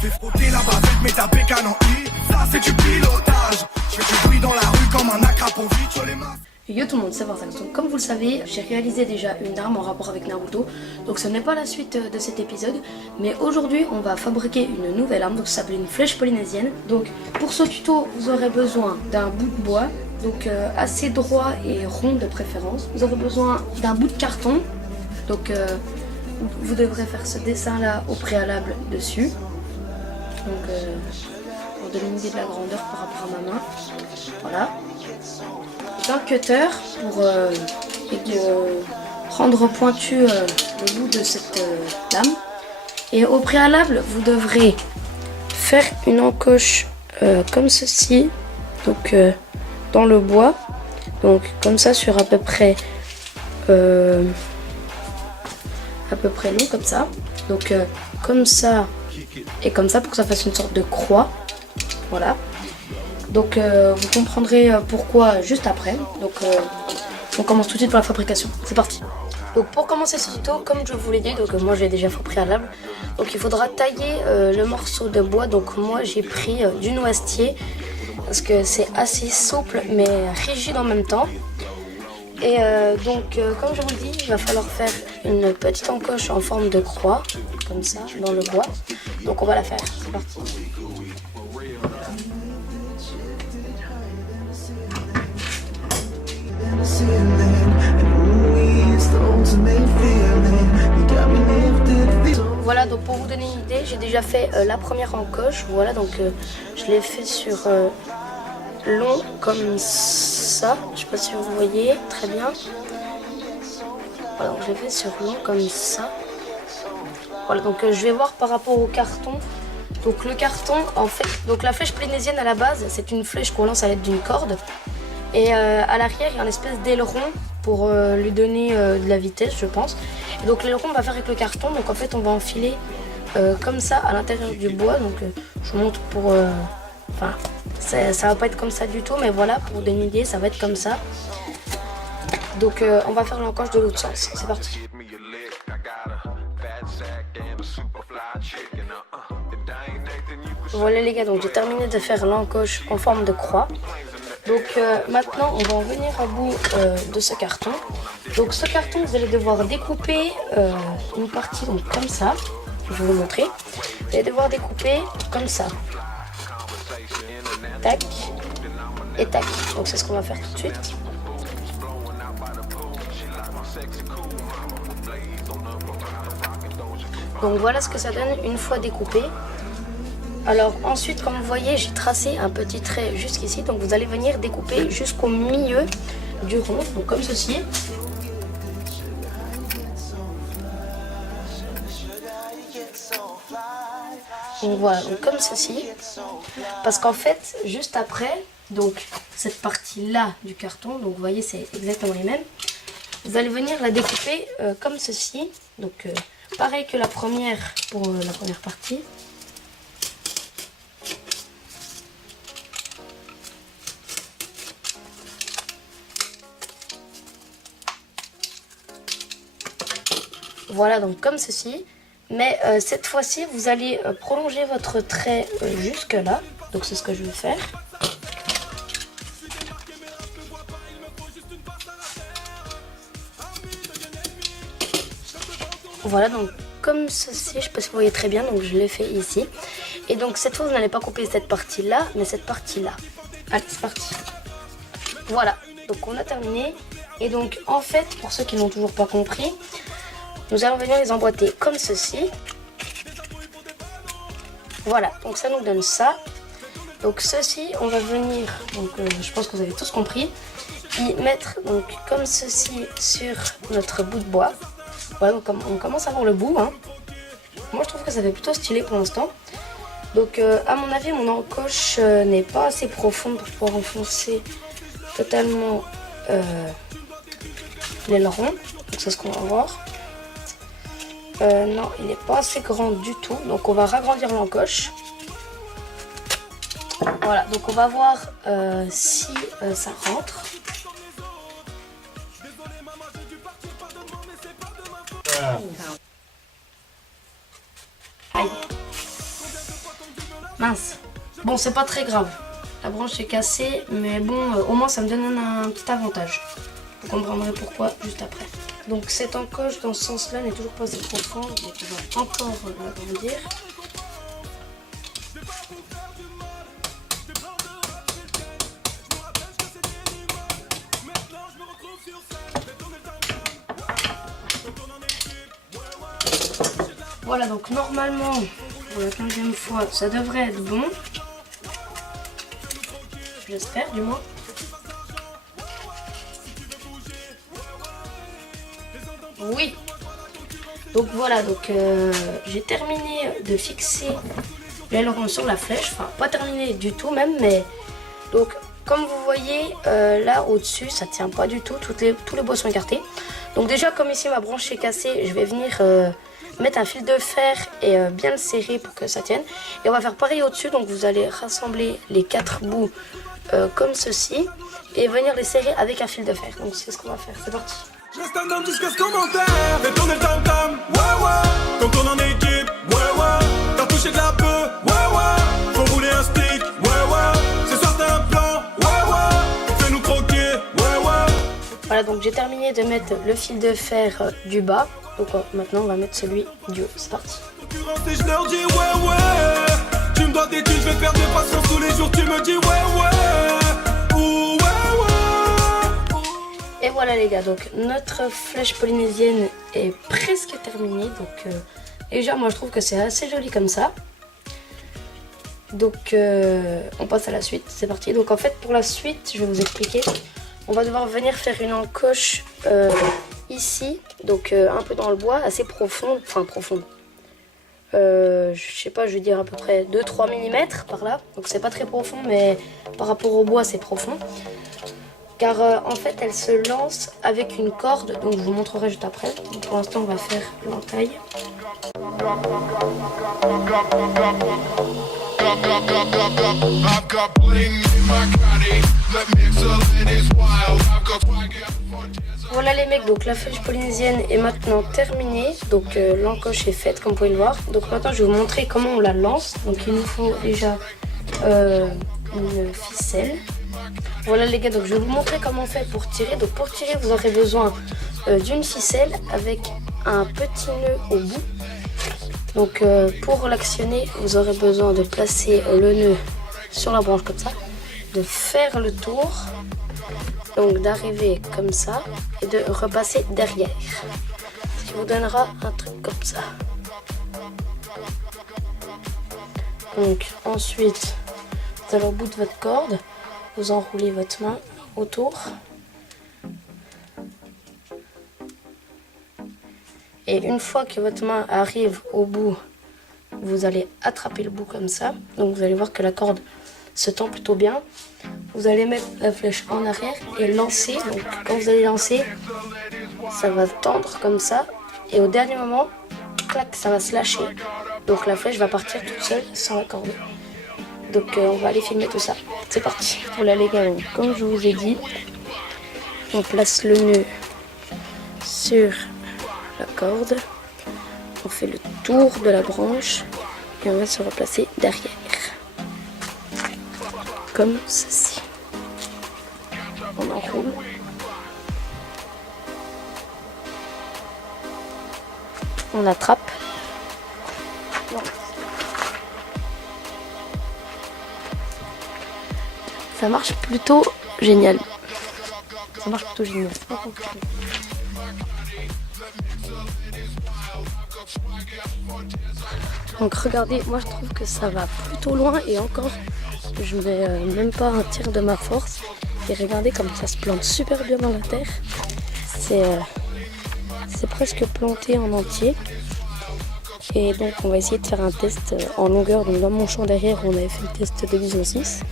Fais frotter la bavette, mets ta bécane en I. Ça c'est du pilotage. Je fais du bruit dans la rue comme un acra pour vite sur les masses. Yo tout le monde, c'est Varzax. Donc comme vous le savez, j'ai réalisé déjà une arme en rapport avec Naruto. Donc ce n'est pas la suite de cet épisode, mais aujourd'hui on va fabriquer une nouvelle arme. Donc ça s'appelle une flèche polynésienne. Donc pour ce tuto, vous aurez besoin d'un bout de bois, donc assez droit et rond de préférence. Vous aurez besoin d'un bout de carton. Donc vous devrez faire ce dessin là au préalable dessus. Donc pour donner une idée de la grandeur par rapport à ma main. Voilà. Un cutter pour rendre pointu le bout de cette lame. Et au préalable, vous devrez faire une encoche comme ceci, donc dans le bois, donc comme ça sur à peu près long, comme ça. Donc comme ça et comme ça pour que ça fasse une sorte de croix. Voilà. Donc vous comprendrez pourquoi juste après. Donc on commence tout de suite pour la fabrication. C'est parti. Donc pour commencer ce tuto, comme je vous l'ai dit, donc moi j'ai déjà fait au préalable. Donc il faudra tailler le morceau de bois. Donc moi j'ai pris du noisetier parce que c'est assez souple mais rigide en même temps. Et donc comme je vous le dis, il va falloir faire une petite encoche en forme de croix, comme ça, dans le bois. Donc on va la faire. C'est parti. Voilà, donc pour vous donner une idée, j'ai déjà fait la première encoche. Voilà, donc je l'ai fait sur long comme ça. Je sais pas si vous voyez très bien. Voilà, donc je l'ai fait sur long comme ça. Voilà, donc je vais voir par rapport au carton. Donc le carton, en fait, donc la flèche polynésienne à la base, c'est une flèche qu'on lance à l'aide d'une corde. Et à l'arrière, il y a une espèce d'aileron pour lui donner de la vitesse, je pense. Et donc l'aileron, on va faire avec le carton. Donc en fait, on va enfiler comme ça à l'intérieur du bois. Donc je vous montre pour... Enfin, ça va pas être comme ça du tout, mais voilà, pour donner une idée, ça va être comme ça. Donc on va faire l'encoche de l'autre sens. C'est parti. Voilà les gars, donc j'ai terminé de faire l'encoche en forme de croix. Donc maintenant on va en venir à bout de ce carton. Donc ce carton, vous allez devoir découper une partie donc comme ça. Je vais vous montrer. Vous allez devoir découper comme ça. Tac et tac. Donc c'est ce qu'on va faire tout de suite. Donc voilà ce que ça donne une fois découpé. Alors ensuite, comme vous voyez, j'ai tracé un petit trait jusqu'ici. Donc vous allez venir découper jusqu'au milieu du rond, donc comme ceci. Donc voilà, donc comme ceci. Parce qu'en fait, juste après, donc cette partie-là du carton, donc vous voyez, c'est exactement les mêmes. Vous allez venir la découper comme ceci. Donc pareil que la première pour la première partie. Voilà, donc comme ceci. Mais cette fois-ci, vous allez prolonger votre trait jusque là. Donc c'est ce que je vais faire. Voilà, donc comme ceci, je ne sais pas si vous voyez très bien, donc je l'ai fait ici. Et donc cette fois, vous n'allez pas couper cette partie-là, mais cette partie-là. Allez, c'est parti. Voilà, donc on a terminé. Et donc en fait, pour ceux qui n'ont toujours pas compris, nous allons venir les emboîter comme ceci. Voilà, donc ça nous donne ça. Donc ceci, on va venir, donc je pense que vous avez tous compris, y mettre donc comme ceci sur notre bout de bois. Voilà, donc on commence à voir le bout. Hein. Moi je trouve que ça fait plutôt stylé pour l'instant. Donc à mon avis, mon encoche n'est pas assez profonde pour pouvoir enfoncer totalement l'aileron. Donc c'est ce qu'on va voir. Non, il n'est pas assez grand du tout. Donc on va ragrandir l'encoche. Voilà, donc on va voir si ça rentre. Aïe. Mince. Bon, c'est pas très grave. La branche est cassée, mais bon, au moins ça me donne un petit avantage. Vous comprendrez pourquoi juste après. Donc cette encoche dans ce sens-là n'est toujours pas assez profond, donc on va encore l'agrandir. Voilà, donc normalement, pour la 15e fois, ça devrait être bon. J'espère du moins. Oui. Donc voilà, donc j'ai terminé de fixer l'aileron sur la flèche. Enfin, pas terminé du tout même, mais donc comme vous voyez là au-dessus, ça tient pas du tout. Tous les bois sont écartés. Donc déjà, comme ici ma branche est cassée, je vais venir mettre un fil de fer et bien le serrer pour que ça tienne. Et on va faire pareil au-dessus. Donc vous allez rassembler les 4 bouts comme ceci et venir les serrer avec un fil de fer. Donc c'est ce qu'on va faire. C'est parti. Je reste un homme jusqu'à ce commentaire. Fais tourner le tam-tam, ouais ouais. Quand on tourne en équipe, ouais ouais. T'as touché de la peau, ouais ouais. Faut rouler un stick, ouais ouais. Ce soir t'as un plan, ouais ouais. Fais-nous croquer, ouais ouais. Voilà, donc j'ai terminé de mettre le fil de fer du bas. Donc maintenant on va mettre celui du haut. C'est parti. Et je leur dis ouais ouais. Tu me dois des thunes, je vais perdre de patience tous les jours. Tu me dis ouais ouais. Ouh, ouais ouais. Et voilà les gars, donc notre flèche polynésienne est presque terminée. Donc déjà moi je trouve que c'est assez joli comme ça. Donc on passe à la suite, c'est parti. Donc en fait pour la suite, je vais vous expliquer. On va devoir venir faire une encoche ici, donc un peu dans le bois, assez profonde, enfin profonde. Je sais pas, je vais dire à peu près 2-3 mm par là. Donc c'est pas très profond, mais par rapport au bois c'est profond. Car en fait elle se lance avec une corde, donc je vous montrerai juste après. Donc, pour l'instant on va faire l'entaille. Voilà les mecs, donc la flèche polynésienne est maintenant terminée. Donc l'encoche est faite comme vous pouvez le voir. Donc maintenant je vais vous montrer comment on la lance. Donc il nous faut déjà une ficelle. Voilà les gars, donc je vais vous montrer comment on fait pour tirer. Donc pour tirer vous aurez besoin d'une ficelle avec un petit nœud au bout. Donc pour l'actionner vous aurez besoin de placer le nœud sur la branche comme ça, de faire le tour, donc d'arriver comme ça et de repasser derrière, ce qui vous donnera un truc comme ça. Donc ensuite vous allez au bout de votre corde, vous enroulez votre main autour et une fois que votre main arrive au bout, vous allez attraper le bout comme ça. Donc vous allez voir que la corde se tend plutôt bien. Vous allez mettre la flèche en arrière et lancer. Donc quand vous allez lancer, ça va tendre comme ça et au dernier moment, clac, ça va se lâcher. Donc la flèche va partir toute seule sans la corde. Donc on va aller filmer tout ça. C'est parti. Voilà les gars, donc, comme je vous ai dit, on place le nœud sur la corde, on fait le tour de la branche et on va se replacer derrière, comme ceci. On enroule. On attrape. Ça marche plutôt génial. Ça marche plutôt génial. Donc regardez, moi je trouve que ça va plutôt loin et encore je mets même pas un tiers de ma force. Et regardez comme ça se plante super bien dans la terre. C'est presque planté en entier. Et donc on va essayer de faire un test en longueur. Donc dans mon champ derrière on avait fait le test de Vision 6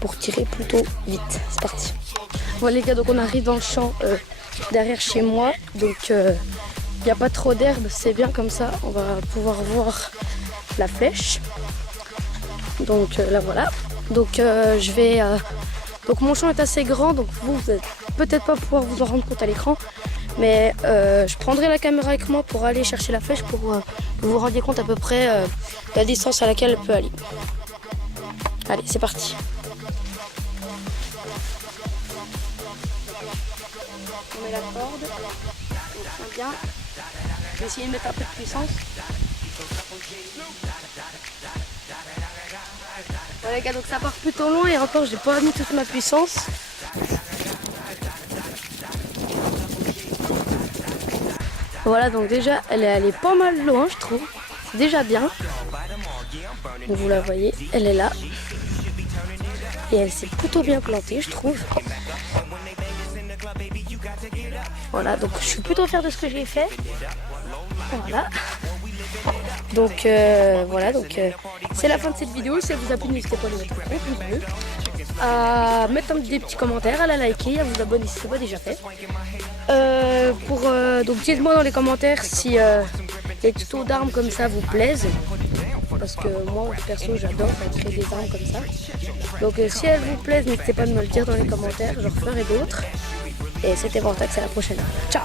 pour tirer plutôt vite. C'est parti. Voilà les gars, donc on arrive dans le champ derrière chez moi. Donc il n'y a pas trop d'herbe, c'est bien comme ça. On va pouvoir voir la flèche. Donc là voilà. Donc donc mon champ est assez grand, donc vous n'allez peut-être pas pouvoir vous en rendre compte à l'écran. Mais je prendrai la caméra avec moi pour aller chercher la flèche pour que vous vous rendiez compte à peu près de la distance à laquelle elle peut aller. Allez, c'est parti. On met la corde, on tient bien. Je vais essayer de mettre un peu de puissance. Voilà les gars, donc ça part plutôt long et encore j'ai pas mis toute ma puissance. Voilà, donc déjà elle est pas mal loin, je trouve. C'est déjà bien. Donc vous la voyez, elle est là. Et elle s'est plutôt bien plantée, je trouve. Voilà, donc je suis plutôt fière de ce que j'ai fait. Voilà. Donc voilà, donc c'est la fin de cette vidéo. Si elle vous a plu, n'hésitez pas à lui mettre un pouce bleu, à mettre des petits commentaires, à la liker, à vous abonner si ce n'est pas déjà fait. Donc dites-moi dans les commentaires si les tutos d'armes comme ça vous plaisent. Parce que moi perso j'adore créer des armes comme ça. Donc si elles vous plaisent, n'hésitez pas à me le dire dans les commentaires, je referai d'autres. Et c'était Vortex, à la prochaine. Ciao.